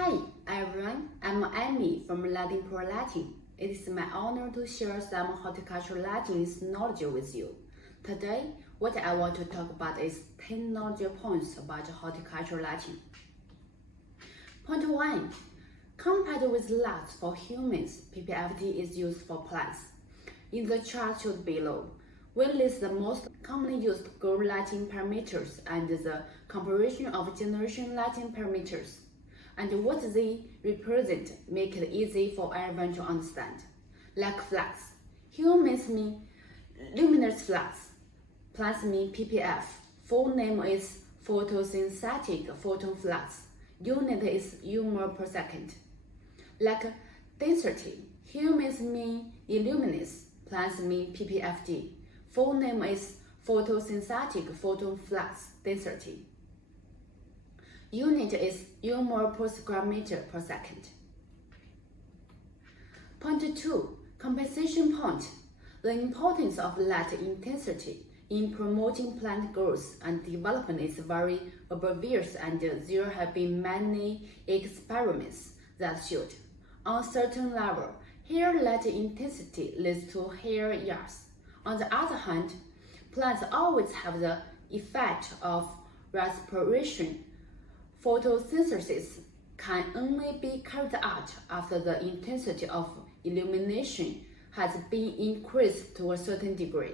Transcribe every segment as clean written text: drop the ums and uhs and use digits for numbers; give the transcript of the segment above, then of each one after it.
Hi everyone, I'm Amy from LedinPro Lighting. It is my honor to share some horticultural lighting knowledge with you. Today, what I want to talk about is 10 knowledge points about horticultural lighting. Point 1. Compared with lights for humans, PPFD is used for plants. In the chart shown below, we list the most commonly used grow lighting parameters and the comparison of generation lighting parameters, and what they represent make it easy for everyone to understand. Like flux, humans mean luminous flux, plants mean PPF, full name is photosynthetic photon flux, unit is UM per second. Like density, humans mean illuminance, plants mean PPFD, full name is photosynthetic photon flux density. Unit is UM per square meter per second. Point 2. Compensation point. The importance of light intensity in promoting plant growth and development is very obvious, and there have been many experiments that showed, on a certain level, higher light intensity leads to higher yields. On the other hand, plants always have the effect of respiration. Photosynthesis can only be carried out after the intensity of illumination has been increased to a certain degree.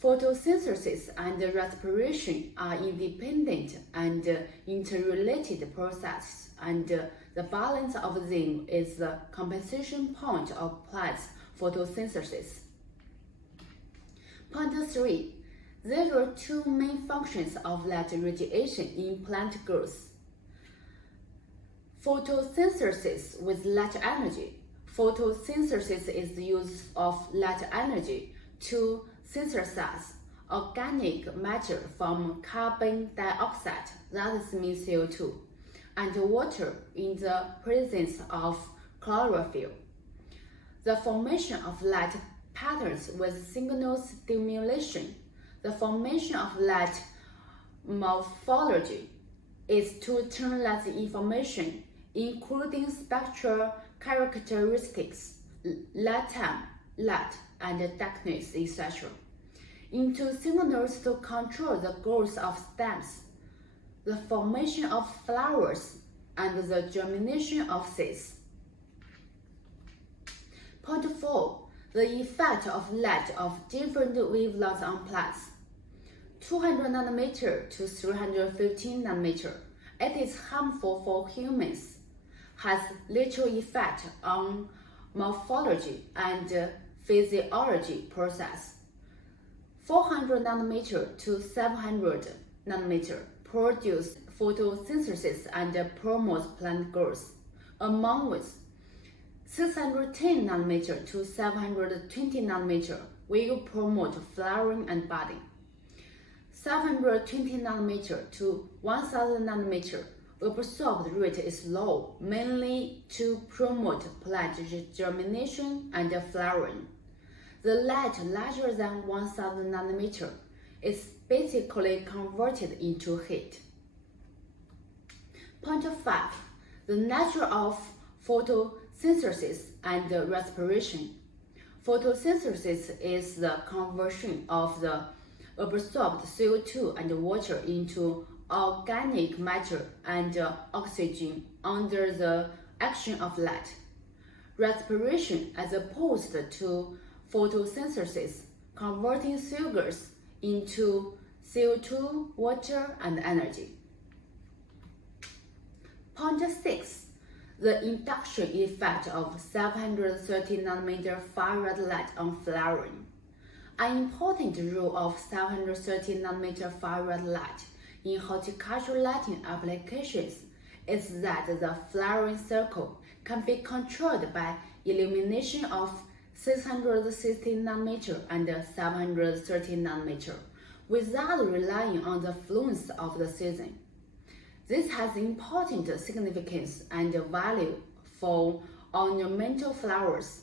Photosynthesis and respiration are independent and interrelated processes, and the balance of them is the compensation point of plants' photosynthesis. Point 3. There are two main functions of light radiation in plant growth. Photosynthesis with light energy. Photosynthesis is the use of light energy to synthesize organic matter from carbon dioxide, that means CO2, and water in the presence of chlorophyll. The formation of light patterns with signal stimulation. The formation of light morphology is to turn light information, including spectral characteristics, light time, light, and darkness, etc., into signals to control the growth of stems, the formation of flowers, and the germination of seeds. Point 4. The effect of light of different wavelengths on plants. 200 nanometer to 315 nanometer. It is harmful for humans, has little effect on morphology and physiology process. 400 nanometer to 700 nanometer produce photosynthesis and promotes plant growth, among which 610 nanometer to 720 nanometer will promote flowering and budding. 720 nanometer to 1000 nanometer absorbed rate is low, mainly to promote plant germination and flowering. The light larger than 1000 nanometer is basically converted into heat. Point 5. The nature of photosynthesis and respiration. Photosynthesis is the conversion of the absorbed CO2 and water into organic matter and oxygen under the action of light. Respiration, as opposed to photosynthesis, converting sugars into CO2, water, and energy. Point 6. The induction effect of 730 nanometer far-red light on flowering. An important rule of 730 nanometer far-red light in horticultural lighting applications is that the flowering circle can be controlled by illumination of 660 nanometer and 730 nanometer without relying on the fluence of the season. This has important significance and value for ornamental flowers.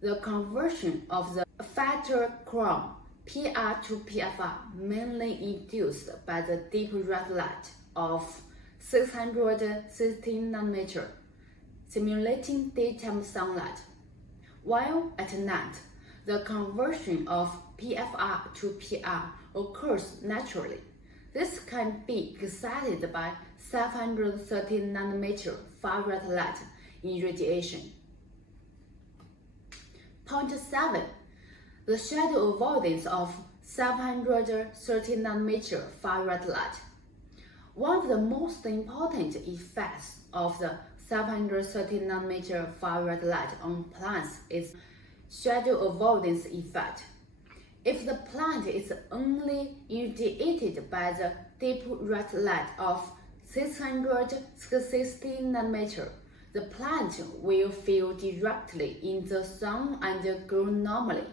The conversion of the phytochrome PR to PFR mainly induced by the deep red light of 616 nanometer, simulating daytime sunlight, while at night, the conversion of PFR to PR occurs naturally. This can be excited by 730 nanometer far-right light in radiation. Point 7. The shadow avoidance of 730 nanometer far-right light. One of the most important effects of the 730 nanometer far-right light on plants is shadow avoidance effect. If the plant is only irradiated by the deep red light of 660 nanometer, the plant will fall directly in the sun and grow normally.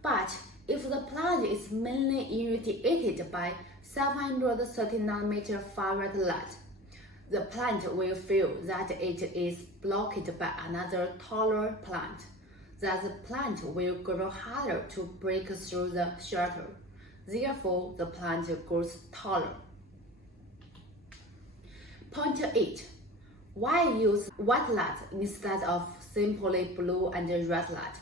But if the plant is mainly irradiated by 730 nanometer far-right light, the plant will feel that it is blocked by another taller plant. That the plant will grow harder to break through the shelter. Therefore, the plant grows taller. Point 8. Why use white light instead of simply blue and red light?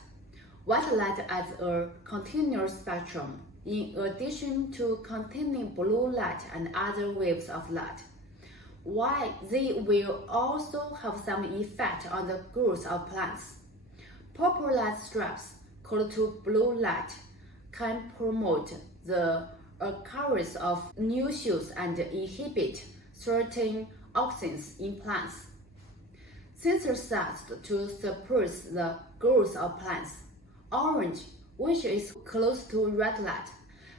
White light adds a continuous spectrum in addition to containing blue light and other waves of light. While they will also have some effect on the growth of plants. Purple light strips, called to blue light, can promote the occurrence of new shoots and inhibit certain auxins in plants. Synthesized to suppress the growth of plants. Orange, which is close to red light,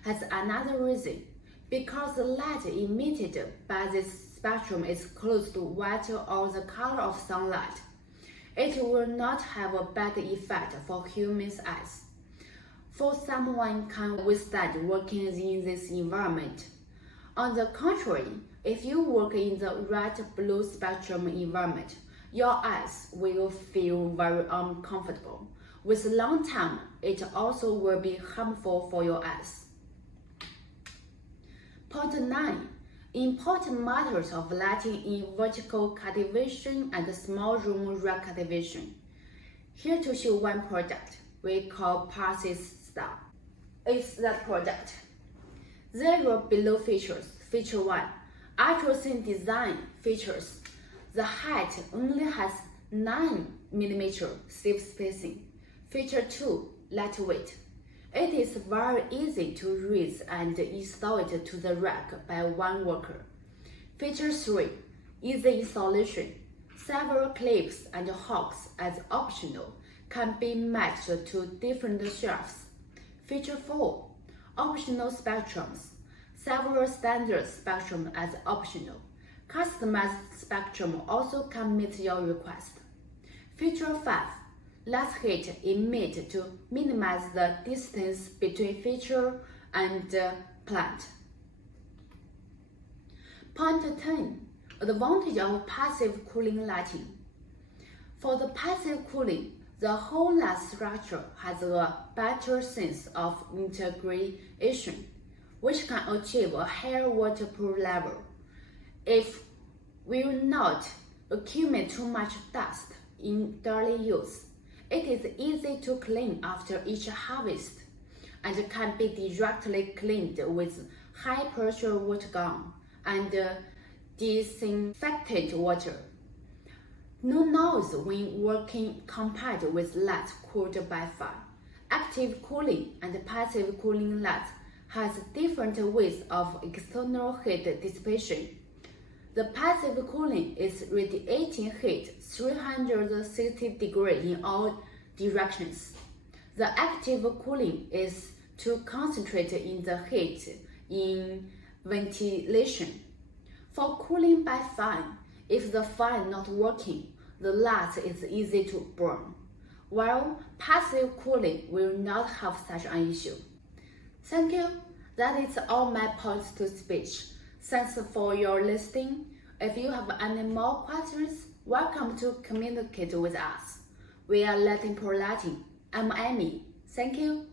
has another reason, because the light emitted by this spectrum is close to white or the color of sunlight. It will not have a bad effect for humans' eyes, for someone can withstand working in this environment. On the contrary, if you work in the red-blue spectrum environment, your eyes will feel very uncomfortable. With long time, it also will be harmful for your eyes. Point 9. Important matters of lighting in vertical cultivation and small room recultivation. Here to show one product we call Passstar. It's that product. There are below features. Feature 1. Ultra-thin design features. The height only has 9 mm safe spacing. Feature 2. Lightweight. It is very easy to raise and install it to the rack by one worker. Feature 3. Easy installation. Several clips and hooks as optional can be matched to different shelves. Feature 4. Optional spectrums. Several standard spectrum as optional. Customized spectrum also can meet your request. Feature 5. Less heat emitted to minimize the distance between feature and plant. Point 10. Advantage of passive cooling lighting. For the passive cooling, the whole light structure has a better sense of integration, which can achieve a higher waterproof level. If will not accumulate too much dust in daily use. It is easy to clean after each harvest and can be directly cleaned with high-pressure water gun and disinfectant water. No noise when working compared with lights cooled by fan. Active cooling and passive cooling lights has different ways of external heat dissipation. The passive cooling is radiating heat 360 degrees in all directions. The active cooling is to concentrate in the heat in ventilation. For cooling by fan, if the fan not working, the light is easy to burn, while passive cooling will not have such an issue. Thank you. That is all my points to speech. Thanks for your listening. If you have any more questions, welcome to communicate with us. We are LedinPro. I'm Amy. Thank you.